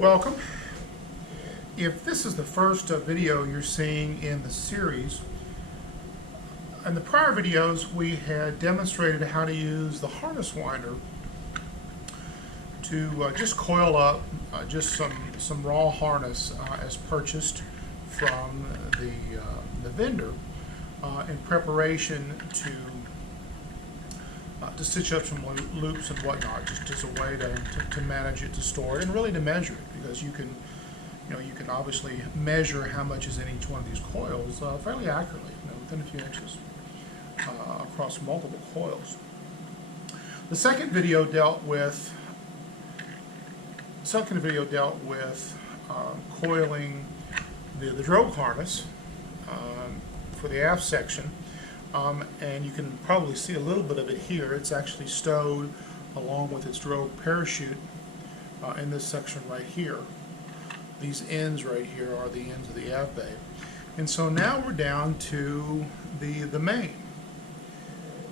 Welcome. If this is the first video you're seeing in the series, in the prior videos we had demonstrated how to use the harness winder to just coil up just some raw harness as purchased from the vendor in preparation to stitch up some loops and whatnot, just a way to manage it, to store it, and really to measure it, because you can obviously measure how much is in each one of these coils fairly accurately, within a few inches across multiple coils. The second video dealt with coiling the drogue harness for the aft section. And you can probably see a little bit of it here. It's actually stowed along with its drogue parachute in this section right here. These ends right here are the ends of the aft bay. And so now we're down to the main.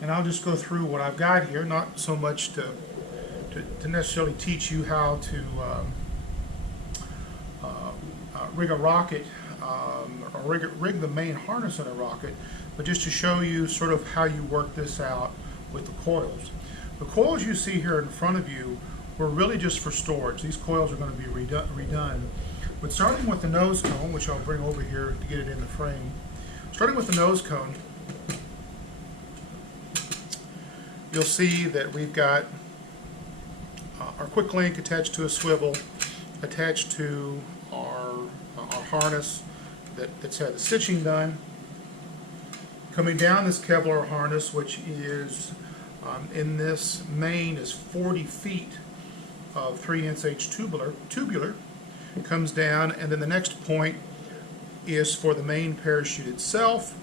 And I'll just go through what I've got here, not so much to necessarily teach you how to rig a rocket or rig the main harness in a rocket, but just to show you sort of how you work this out with the coils. The coils you see here in front of you were really just for storage. These coils are going to be redone. But starting with the nose cone, which I'll bring over here to get it in the frame, starting with the nose cone, you'll see that we've got our quick link attached to a swivel, attached to our harness that's had the stitching done. Coming down this Kevlar harness, which is in this main is 40 feet of 3/8 tubular, it comes down, and then the next point is for the main parachute itself,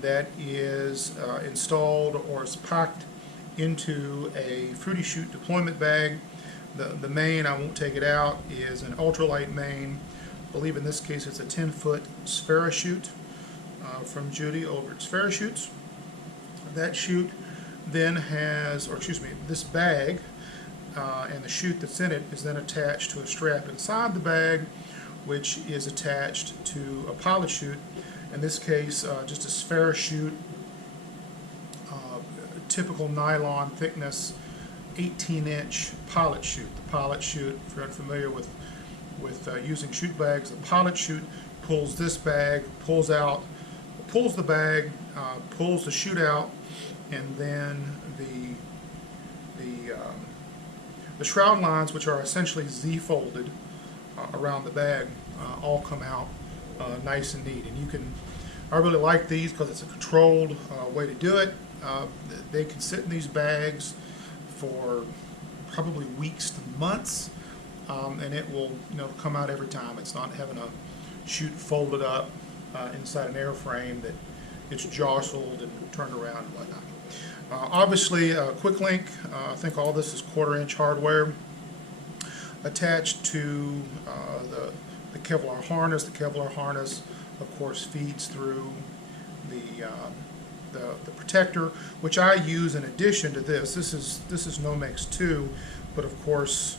that is installed or is packed into a fruity chute deployment bag. The main, I won't take it out, is an ultralight main. I believe in this case it's a 10-foot Spherachute from Judy over at Spherachutes. That chute then has, this bag and the chute that's in it is then attached to a strap inside the bag, which is attached to a pilot chute. In this case, just a Spherachute, typical nylon thickness, 18-inch pilot chute. The pilot chute, if you're unfamiliar with using chute bags, the pilot chute pulls this bag, pulls the bag, pulls the chute out, and then the shroud lines, which are essentially Z-folded around the bag, all come out nice and neat. And I really like these because it's a controlled way to do it. They can sit in these bags for probably weeks to months, and it will come out every time. It's not having a chute folded up inside an airframe that gets jostled and turned around and whatnot. Obviously, quick link, I think all this is 1/4-inch hardware attached to the Kevlar harness. The Kevlar harness, of course, feeds through the protector, which I use in addition to this. This is Nomex 2, but of course,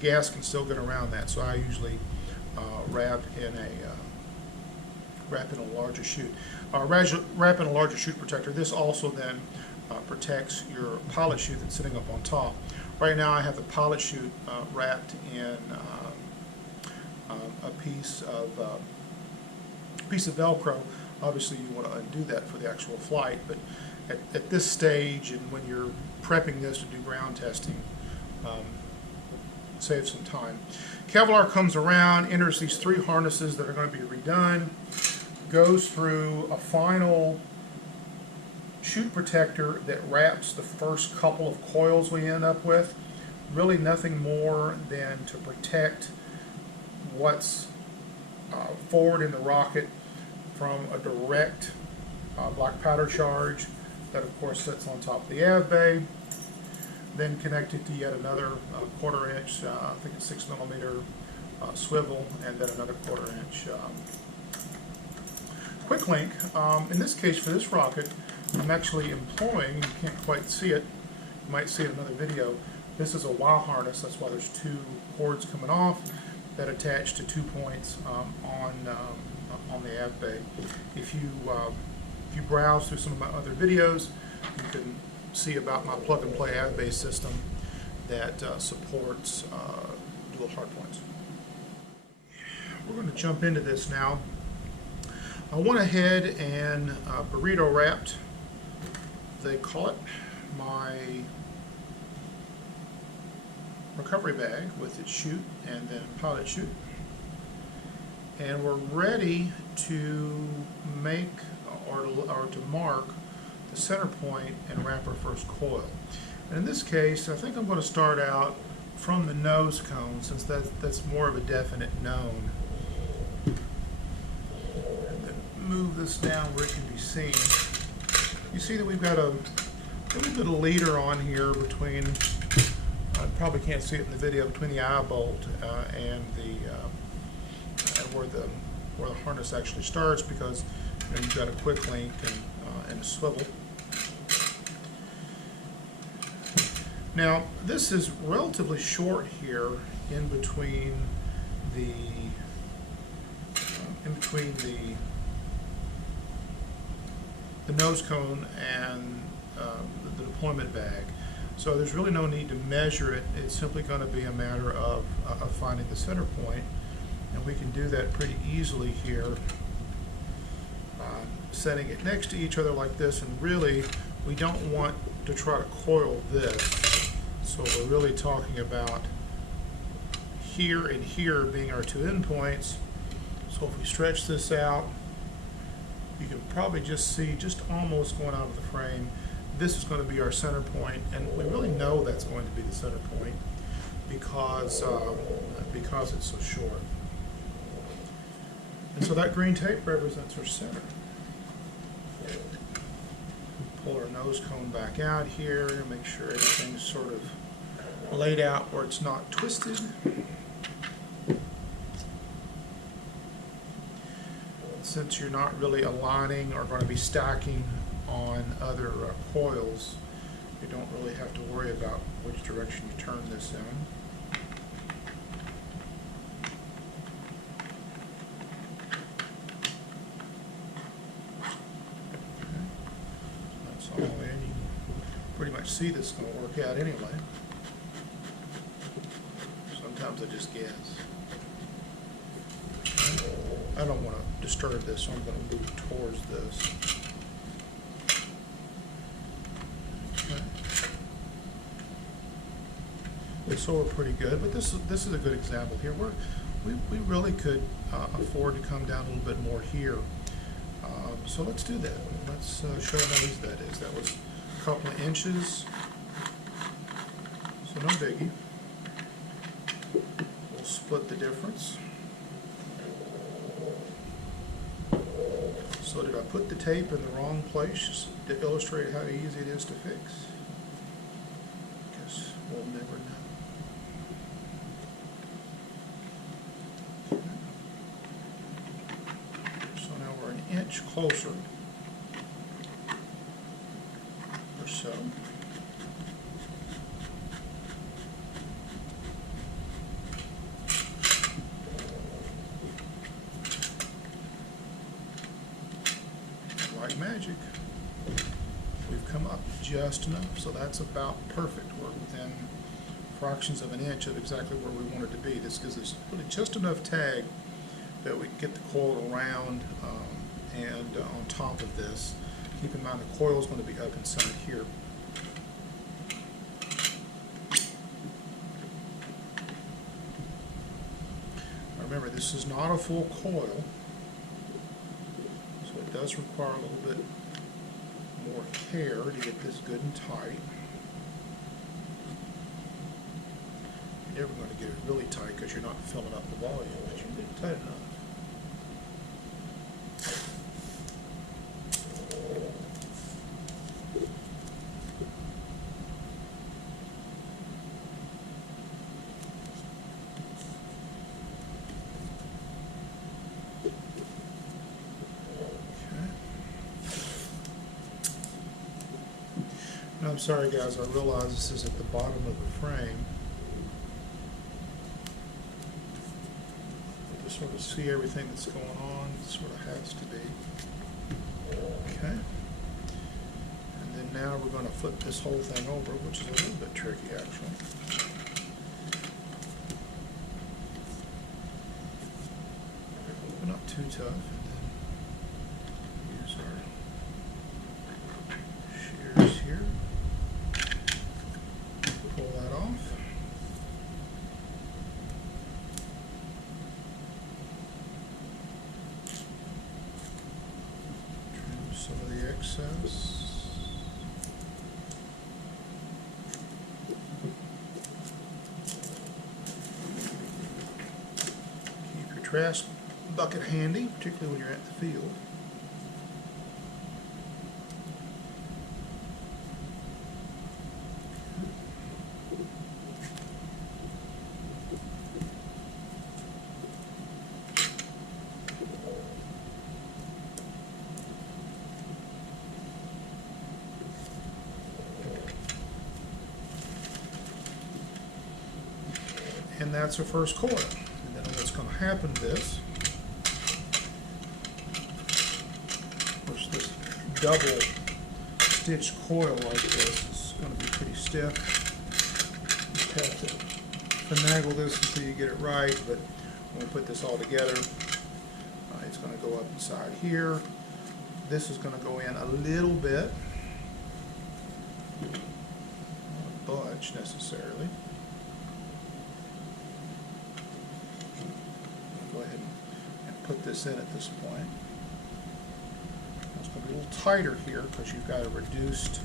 gas can still get around that, so I usually wrap in a larger chute. Wrap in a larger chute protector. This also then protects your pilot chute that's sitting up on top. Right now I have the pilot chute wrapped in a piece of Velcro. Obviously you want to undo that for the actual flight, but at this stage, and when you're prepping this to do ground testing, save some time. Kevlar comes around, enters these 3 harnesses that are going to be redone, goes through a final chute protector that wraps the first couple of coils we end up with. Really nothing more than to protect what's forward in the rocket from a direct black powder charge that of course sits on top of the av bay, then connected to yet another 1/4-inch, I think it's 6mm swivel, and then another 1/4-inch quick link. In this case, for this rocket, I'm actually employing, you can't quite see it, you might see it in another video, This is a Y harness, that's why there's two cords coming off that attach to 2 points on the av bay. If you browse through some of my other videos, you can see about my plug-and-play av bay system that supports dual hard points. We're going to jump into this now. I went ahead and burrito wrapped, they call it, my recovery bag with its chute and then pilot chute. And we're ready to make or to mark the center point and wrap our first coil. And in this case, I think I'm going to start out from the nose cone, since that's more of a definite known. And then move this down where it can be seen. You see that we've got a little bit of leader on here between, I probably can't see it in the video, between the eye bolt and where the harness actually starts, because you've got a quick link and a swivel. Now this is relatively short here in between the nose cone and the deployment bag. So there's really no need to measure it. It's simply going to be a matter of finding the center point, and we can do that pretty easily here, setting it next to each other like this. And really, we don't want to try to coil this, so we're really talking about here and here being our two endpoints. So if we stretch this out, you can probably just see, just almost going out of the frame, this is going to be our center point, and we really know that's going to be the center point because it's so short. And so that green tape represents our center. Pull our nose cone back out here and make sure everything's sort of laid out where it's not twisted. Since you're not really aligning or going to be stacking on other coils, you don't really have to worry about which direction you turn this in. Okay. That's all in. You can pretty much see this is going to work out anyway. Sometimes I just guess. I don't want to disturb this, so I'm going to move towards this. Okay. So we're pretty good, but this is a good example here. We really could afford to come down a little bit more here. So let's do that. Let's show how easy that is. That was a couple of inches, so no biggie. We'll split the difference. So did I put the tape in the wrong place just to illustrate how easy it is to fix? Guess we'll never know. Okay. So now we're an inch closer or so. Like magic, we've come up just enough, so that's about perfect. We're within fractions of an inch of exactly where we want it to be. This gives us really just enough tag that we can get the coil around and on top of this. Keep in mind the coil is going to be up inside here. Now remember, this is not a full coil. It does require a little bit more care to get this good and tight. You're never going to get it really tight because you're not filling up the volume, but you can get it tight enough. Now I'm sorry guys, I realize this is at the bottom of the frame. But to sort of see everything that's going on, it sort of has to be. Okay. And then now we're going to flip this whole thing over, which is a little bit tricky actually. But not too tough. And then use our shears here. Pull that off. Trim some of the excess. Keep your trash bucket handy, particularly when you're at the field. And that's our first coil. And then what's going to happen to this, of course, this double stitched coil like this is going to be pretty stiff. You have to finagle this until you get it right, but when we put this all together, it's going to go up inside here. This is going to go in a little bit, not a bunch necessarily. Go ahead and put this in at this point. It's going to be a little tighter here because you've got a reduced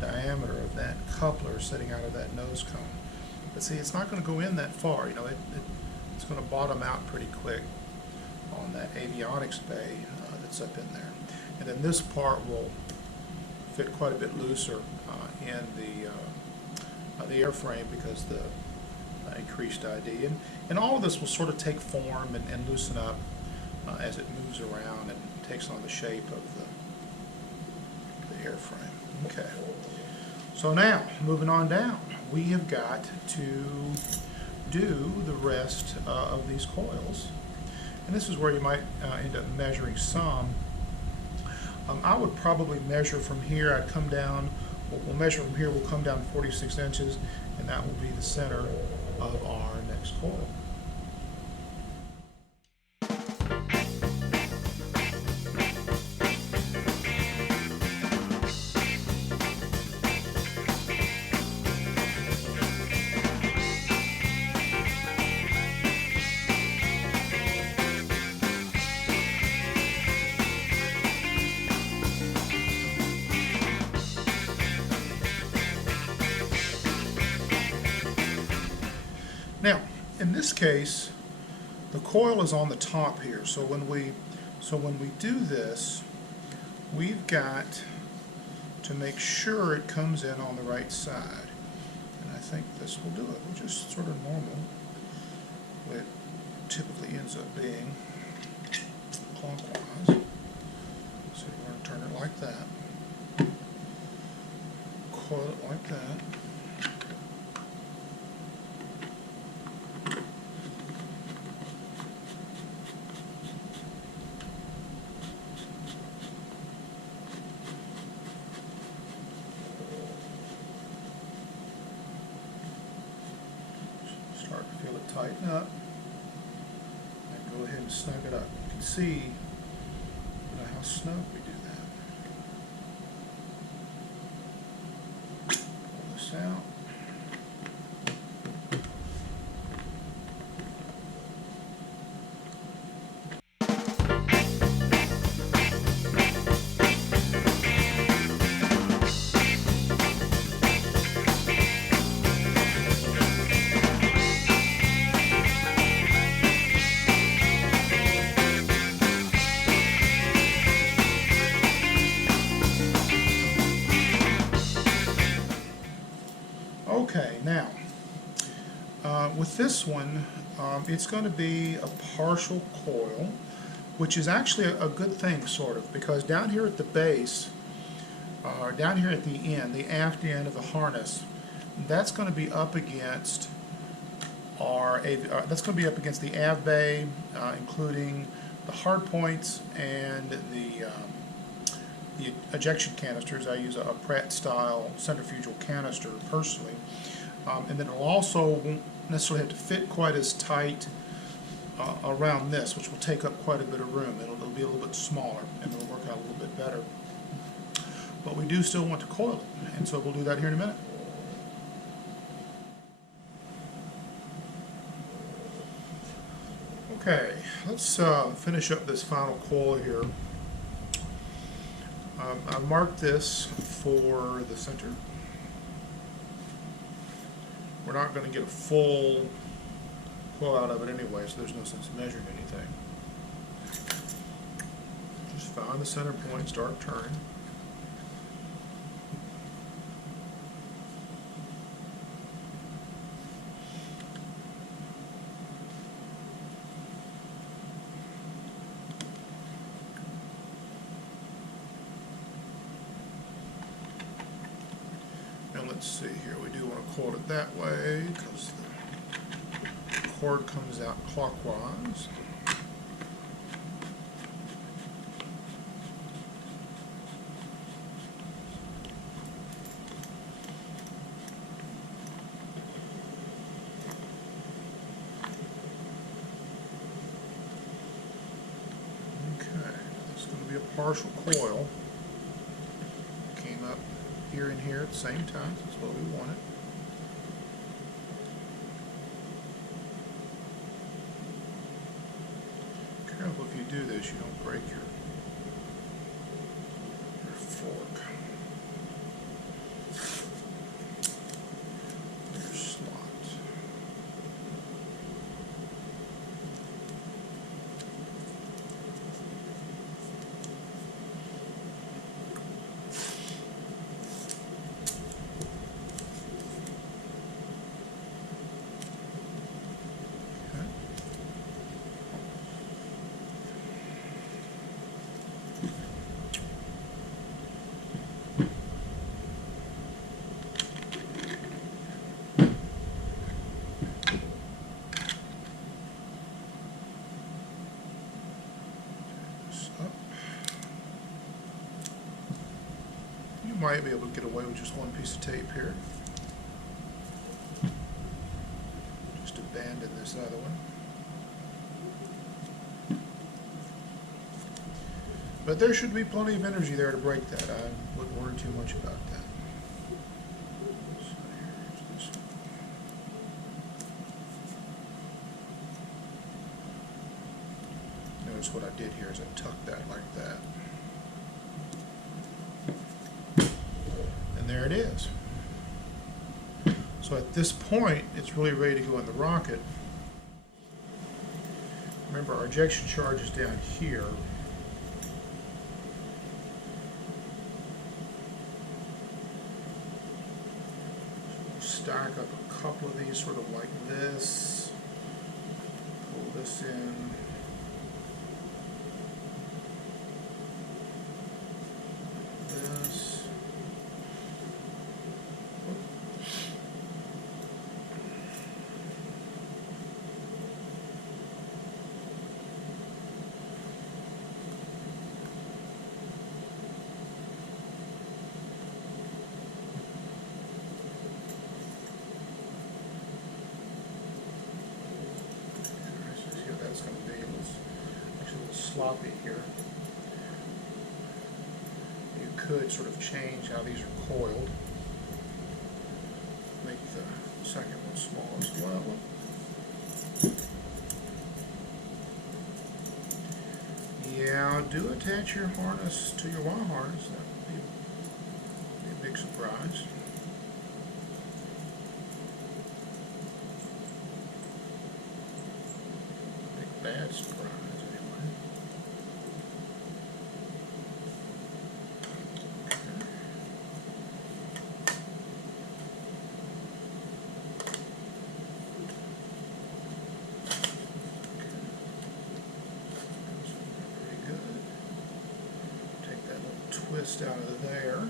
diameter of that coupler sitting out of that nose cone. But see, it's not going to go in that far. You know, it's going to bottom out pretty quick on that avionics bay that's up in there. And then this part will fit quite a bit looser in the airframe because the increased ID. And all of this will sort of take form and loosen up as it moves around and takes on the shape of the airframe. Okay. So now, moving on down, we have got to do the rest of these coils. And this is where you might end up measuring some. I would probably measure from here. I'd come down, we'll measure from here, we'll come down 46 inches, and that will be the center of our next coil. Now, in this case, the coil is on the top here. So when we do this, we've got to make sure it comes in on the right side. And I think this will do it, which is sort of normal. It typically ends up being clockwise. So we're going to turn it like that. Coil it like that. Start to feel it tighten up, and go ahead and snug it up. You can see how snug we do that. Pull this out. Okay, now, with this one, it's going to be a partial coil, which is actually a good thing, sort of, because down here at the base, down here at the end, the aft end of the harness, that's going to be up against that's going to be up against the av bay, including the hard points and the ejection canisters. I use a Pratt style centrifugal canister personally, and then it'll also won't necessarily have to fit quite as tight around this, which will take up quite a bit of room. It'll be a little bit smaller and it'll work out a little bit better. But we do still want to coil it, and so we'll do that here in a minute. Okay, let's finish up this final coil here. I marked this for the center. We're not going to get a full coil out of it anyway, so there's no sense in measuring anything. Just find the center point, start turning. Let's see here, we do want to coil it that way because the cord comes out clockwise. Okay, this is going to be a partial coil. Came up here and here at the same time. That's what we wanted. Careful if you do this, you don't break your fork. Your slot. Might be able to get away with just one piece of tape here. Just abandon this other one. But there should be plenty of energy there to break that. I wouldn't worry too much about that. So here's this one. Notice what I did here is I tucked that like that. And there it is. So at this point, it's really ready to go in the rocket. Remember, our ejection charge is down here. So we'll stack up a couple of these sort of like this. Pull this in. Sloppy here. You could sort of change how these are coiled. Make the second one small as well. Yeah, do attach your harness to your wire harness. That would be a big surprise. Big bad surprise. Twist out of there.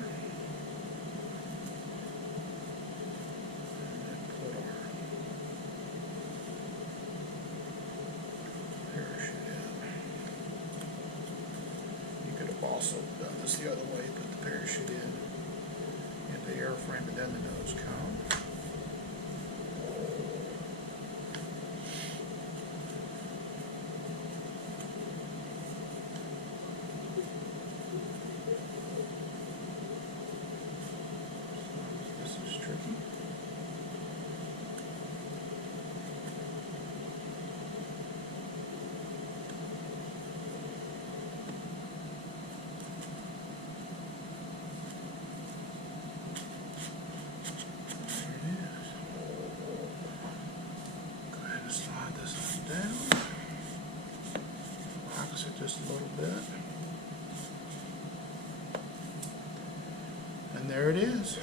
the other way. Put the parachute in the airframe and then the nose cone. This is tricky. Slide this one down, relax it just a little bit, and there it is.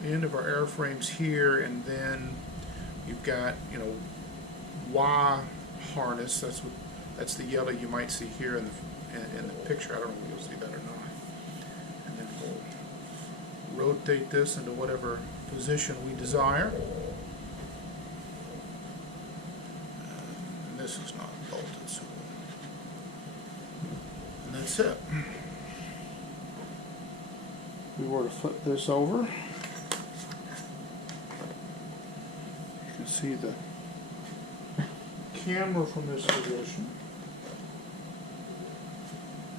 The end of our airframes here, and then you've got, you know, Y harness. That's the yellow you might see here in the picture. I don't know if you'll see that or not. And then we'll rotate this into whatever position we desire. And this is not bolted, so and that's it. If we were to flip this over, you can see the camera from this position.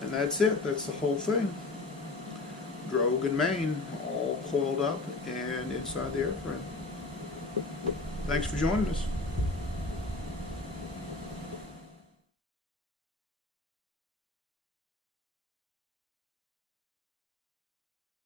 And that's it. That's the whole thing. Drogue and main all coiled up and inside the airframe. Thanks for joining us.